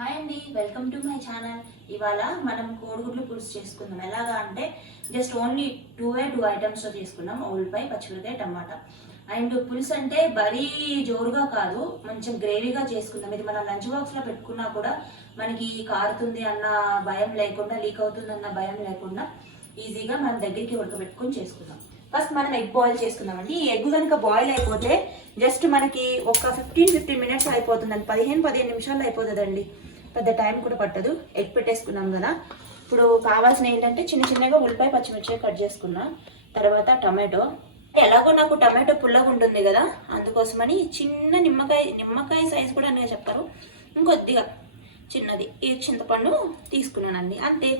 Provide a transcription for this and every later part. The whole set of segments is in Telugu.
హాయ్ అండి, వెల్కమ్ టు మై ఛానల్. ఇవాళ మనం కోడిగుడ్లు పులుసు చేసుకుందాం. ఎలాగా అంటే జస్ట్ ఓన్లీ టూ ఐటమ్స్తో చేసుకున్నాం. ఉల్లిపాయ, పచ్చిమిరకాయ, టమాటా. అండ్ పులుసు అంటే మరీ జోరుగా కాదు, కొంచెం గ్రేవీగా చేసుకుందాం. ఇది మనం లంచ్ బాక్స్లో పెట్టుకున్నా కూడా మనకి కారుతుంది అన్న భయం లేకుండా, లీక్ అవుతుంది అన్న భయం లేకుండా ఈజీగా మన దగ్గరికి ఉడకబెట్టుకొని చేసుకుందాం. ఫస్ట్ మనం ఎగ్ బాయిల్ చేసుకుందామండి. ఈ ఎగ్ కనుక బాయిల్ అయిపోతే జస్ట్ మనకి ఒక 15 మినిట్స్ అయిపోతుందండి. 15 నిమిషాల్లో అయిపోతుందండి. పెద్ద టైం కూడా పట్టదు. ఎగ్ పెట్టేసుకున్నాం కదా. ఇప్పుడు కావాల్సిన ఏంటంటే చిన్నగా ఉల్లిపాయ, పచ్చిమిర్చి కట్ చేసుకున్నాం. తర్వాత టమాటో. ఎలాగో నాకు టమాటో పుల్లగా ఉంటుంది కదా, అందుకోసమని చిన్న నిమ్మకాయ సైజు కూడా అనే చెప్పారు, ఇంకొద్దిగా చిన్నది ఈ చింతపండు తీసుకున్నానండి. అంతే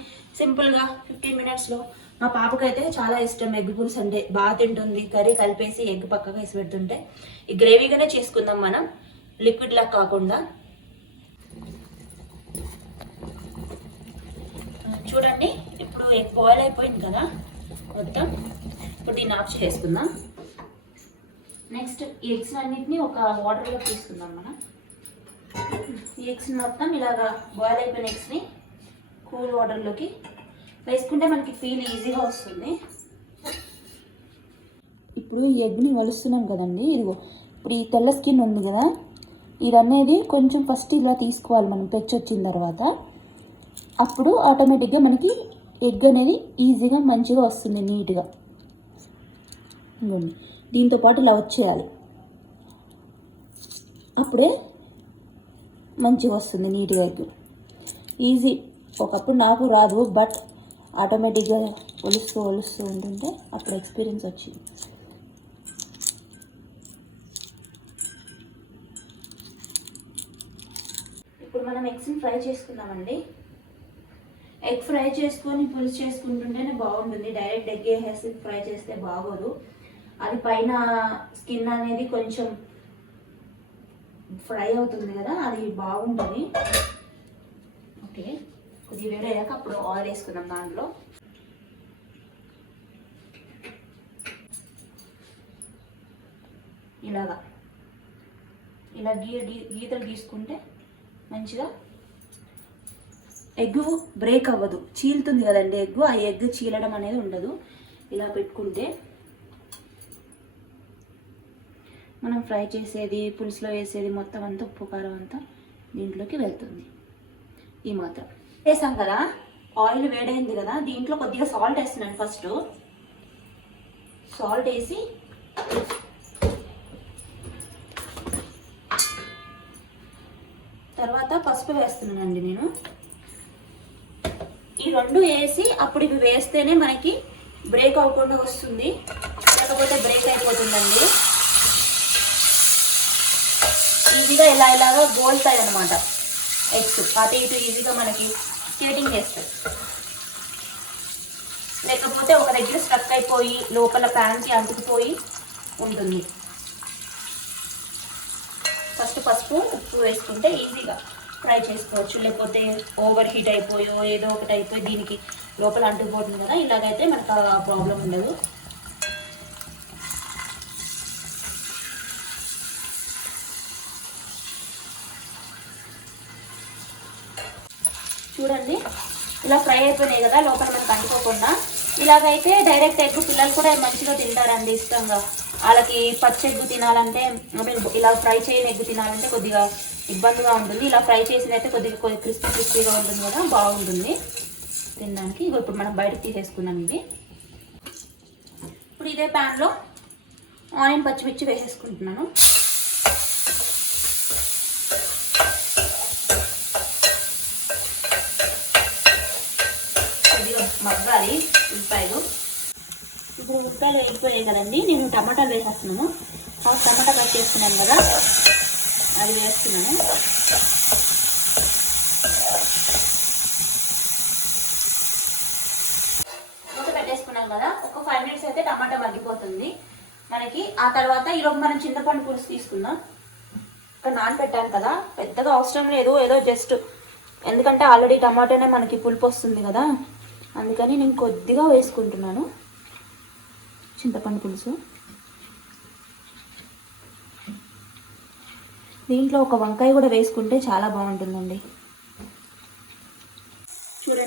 సింపుల్గా 15 మినిట్స్లో. మా పాపకైతే చాలా ఇష్టం ఎగ్ పులుసు అంటే, బాగా తింటుంది. కర్రీ కలిపేసి ఎగ్ పక్కగా వేసి పెడుతుంటే. ఈ గ్రేవీగానే చేసుకుందాం మనం, లిక్విడ్లా కాకుండా. చూడండి, ఇప్పుడు ఎగ్ బాయిల్ అయిపోయింది కదా మొత్తం. ఇప్పుడు దీన్ని ఆఫ్ చేసుకుందాం. నెక్స్ట్ ఈ ఎగ్స్ అన్నిటిని ఒక వాటర్లో తీసుకుందాం మనం. ఈ ఎగ్స్ మొత్తం ఇలాగా బాయిల్ అయిపోయిన ఎగ్స్ని కూల్ వాటర్లోకి వేసుకుంటే మనకి ఫీల్ ఈజీగా వస్తుంది. ఇప్పుడు ఈ ఎగ్ని వలుస్తున్నాం కదండి. ఇదిగో ఇప్పుడు ఈ తెల్ల స్కిన్ ఉంది కదా, ఇదనేది కొంచెం ఫస్ట్ ఇలా తీసుకోవాలి మనం పెచ్చి వచ్చిన తర్వాత. అప్పుడు ఆటోమేటిక్గా మనకి ఎగ్ అనేది ఈజీగా మంచిగా వస్తుంది, నీట్గా. దీంతో పాటు ఇలా వచ్చేయాలి, అప్పుడే మంచిగా వస్తుంది నీట్గా ఎగ్. ఈజీ. ఒకప్పుడు నాకు రాదు, బట్ ఆటోమేటిక్గా ఒలుస్తూ ఉంటుంటే అప్పుడు ఎక్స్పీరియన్స్ వచ్చింది. ఇప్పుడు మనం ఎగ్స్ని ఫ్రై చేసుకుందామండి. ఎగ్ ఫ్రై చేసుకొని పులుసు చేసుకుంటుంటేనే బాగుంటుంది. డైరెక్ట్ ఎగ్ వేసి ఫ్రై చేస్తే బాగోదు. అది పైన స్కిన్ అనేది కొంచెం ఫ్రై అవుతుంది కదా, అది బాగుంటుంది. ఓకే, కొద్దిగా వేడి అయ్యాక అప్పుడు ఆయిల్ వేసుకుందాం. దాంట్లో ఇలా గీతలు గీసుకుంటే మంచిగా ఎగ్ బ్రేక్ అవ్వదు. చీలుతుంది కదండి ఎగ్, ఆ ఎగ్ చీలడం అనేది ఉండదు. ఇలా పెట్టుకుంటే మనం ఫ్రై చేసేది, పులుసులో వేసేది మొత్తం అంతా, ఉప్పు కారం అంతా దీంట్లోకి వెళ్తుంది. ఈ మాత్రం వేసాం కదా. ఆయిల్ వేడైంది కదా, దీంట్లో కొద్దిగా సాల్ట్ వేస్తున్నాను. ఫస్ట్ సాల్ట్ వేసి తర్వాత పసుపు వేస్తున్నానండి నేను. ఈ రెండు వేసి అప్పుడు ఇవి వేస్తేనే మనకి బ్రేక్ అవ్వకుండా వస్తుంది, లేకపోతే బ్రేక్ అయిపోతుందండి. ఈజీగా ఇలాగా గోల్తాయి అన్నమాట ఎగ్స్. అటు ఇటు ఈజీగా మనకి స్కేటింగ్ చేస్తాయి. లేకపోతే ఒక దగ్గర స్టక్ అయిపోయి లోపల ప్యాన్కి అంటుకుపోయి ఉంటుంది. ఫస్ట్ పసుపు, ఉప్పు వేసుకుంటే ఈజీగా ఫ్రై చేసుకోవచ్చు. లేకపోతే ఓవర్ హీట్ అయిపోయో ఏదో ఒకటి అయిపోయి దీనికి లోపల అంటుకుపోతుంది కదా, ఇలాగైతే మనకు ఆ ప్రాబ్లం ఉండదు. చూడండి, ఇలా ఫ్రై అయిపోయినాయి కదా, లోపల మనకు అంటుకోకుండా. ఇలాగైతే డైరెక్ట్ ఎగ్ పిల్లలు కూడా మంచిగా తింటారండి, ఇష్టంగా. వాళ్ళకి పచ్చి ఎగ్గు తినాలంటే, ఇలా ఫ్రై చేయని ఎగ్గు తినాలంటే కొద్దిగా ఇబ్బందిగా ఉంటుంది. ఇలా ఫ్రై చేసింది అయితే కొద్దిగా క్రిస్పీగా ఉంటుంది కదా, బాగుంటుంది తినడానికి. ఇప్పుడు మనం బయటకు తీసేసుకున్నాం ఇది. ఇప్పుడు ఇదే ప్యాన్లో ఆనియన్, పచ్చిమిర్చి వేసేసుకుంటున్నాను. మగ్గాలి ఉల్లిపాయలు. ఇప్పుడు ఉల్లిపాయలు వేగిపోయాయి కదండి, నేను టమాటాలు వేసేస్తున్నాను. టమాటా కట్ చేసుకున్నాను కదా, అది వేస్తున్నాను. మూత పెట్టేసుకున్నాం కదా, ఒక 5 మినిట్స్ అయితే టమాటా మగ్గిపోతుంది మనకి. ఆ తర్వాత ఈరోజు మనం చింతపండు పులుసు తీసుకుందాం. ఇక్కడ నానబెట్టాను కదా, పెద్దగా అవసరం లేదు, ఏదో జస్ట్ ఎందుకంటే ఆల్రెడీ టమాటానే మనకి పులుపు వస్తుంది కదా, అందుకని నేను కొద్దిగా వేసుకుంటున్నాను చింతపండు పులుసు. దీంట్లో ఒక వంకాయ కూడా వేసుకుంటే చాలా బాగుంటుందండి.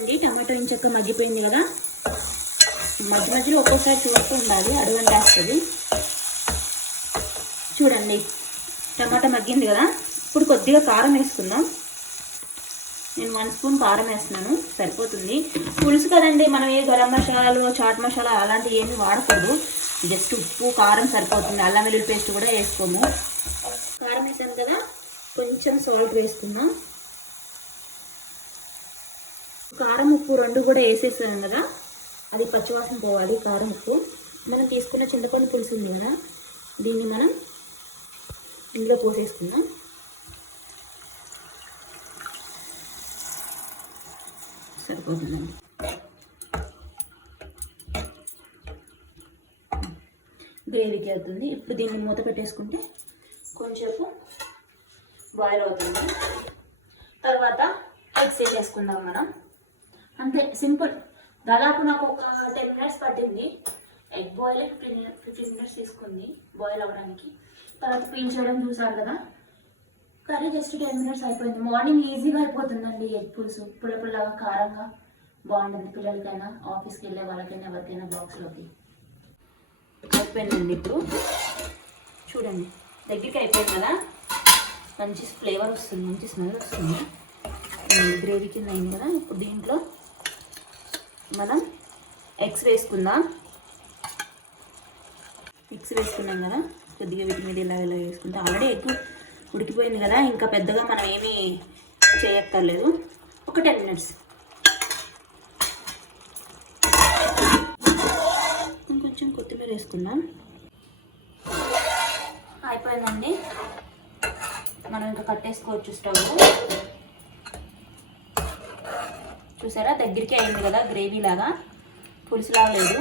చూడండి టమాటో ఇంచక్క మగ్గిపోయింది కదా. మధ్య మధ్యలో ఒక్కోసారి చూస్తూ ఉండాలి, అడుగంటేస్తుంది. చూడండి టమాటా మగ్గింది కదా. ఇప్పుడు కొద్దిగా కారం వేసుకుందాం. నేను 1 స్పూన్ కారం వేస్తున్నాను, సరిపోతుంది. పులుసు కదండి, మనం ఏ గరం మసాలాలు చాట్ మసాలా అలాంటివి ఏమి వాడకూడదు. జస్ట్ ఉప్పు కారం సరిపోతుంది. అల్లం వెల్లుల్లి పేస్ట్ కూడా వేసుకోము. కారం వేసాను కదా, కొంచెం సాల్ట్ వేసుకుందాం. కారం ఉప్పు 2 కూడా వేసేసాను కదా, అది పచ్చివాసన పోవాలి. కారం ఉప్పు మనం తీసుకున్న చింతపండు పులుసు ఉంది కదా, దీన్ని మనం ఇందులో పోసేసుకుందాం. సరిపోతుందండి. గ్రేవీకి అవుతుంది. ఇప్పుడు దీన్ని మూత పెట్టేసుకుంటే కొంచెంసేపు బాయిల్ అవుతుంది. తర్వాత ఎగ్స్ వేసేసుకుందాం మనం. అంతే, సింపుల్. దాదాపు నాకు ఒక 10 మినిట్స్ పట్టింది. ఎగ్ బాయిల్ 15 మినిట్స్ తీసుకుంది బాయిల్ అవ్వడానికి. తర్వాత పీల్ చేయడం చూసారు కదా. కర్రీ జస్ట్ 10 మినిట్స్ అయిపోయింది. మార్నింగ్ ఈజీగా అయిపోతుందండి. ఎగ్ పులుసు పుల్ల పుల్లగా కారంగా బాగుంటుంది. పిల్లలకైనా ఆఫీస్కి వెళ్ళే వాళ్ళకైనా ఎవరికైనా బాక్స్లోకి అయిపోయిందండి. ఇప్పుడు చూడండి దగ్గరికి అయిపోయింది కదా, మంచి ఫ్లేవర్ వస్తుంది, మంచి స్మెల్ వస్తుంది. గ్రేవీ కింద అయింది కదా. ఇప్పుడు దీంట్లో మనం ఎగ్స్ వేసుకుందాం. ఎగ్స్ వేసుకున్నాం కదా, కొద్దిగా వీటి మీద ఇలా వేసుకుంటాం. ఆల్రెడీ ఎగ్ ఉడికిపోయింది కదా, ఇంకా పెద్దగా మనం ఏమీ చేయక్కర్లేదు. ఒక 10 మినిట్స్. కొంచెం కొత్తిమీర వేసుకుందాం. అయిపోయిందండి, మనం ఇంకా కట్టేసుకోవచ్చు స్టవ్. చూసారా దగ్గరికి అయింది కదా, గ్రేవీ లాగా, పులుసులాగా లేదు.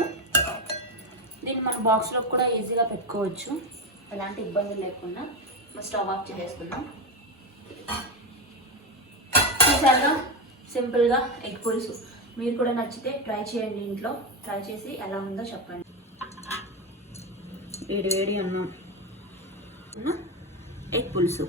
దీన్ని మన బాక్స్లో కూడా ఈజీగా పెట్టుకోవచ్చు, ఎలాంటి ఇబ్బందులు లేకుండా. స్టవ్ ఆఫ్ చేసేసుకుందాం. చూసారుగా సింపుల్గా ఎగ్ పులుసు. మీరు కూడా నచ్చితే ట్రై చేయండి ఇంట్లో. ట్రై చేసి ఎలా ఉందో చెప్పండి. వేడి వేడి అన్నం ఎగ్ పులుసు.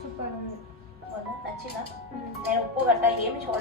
సూపర్ ఉంది. నచ్చిందా? నేను ఉప్పు గట్ట ఏమి చూడలేదు.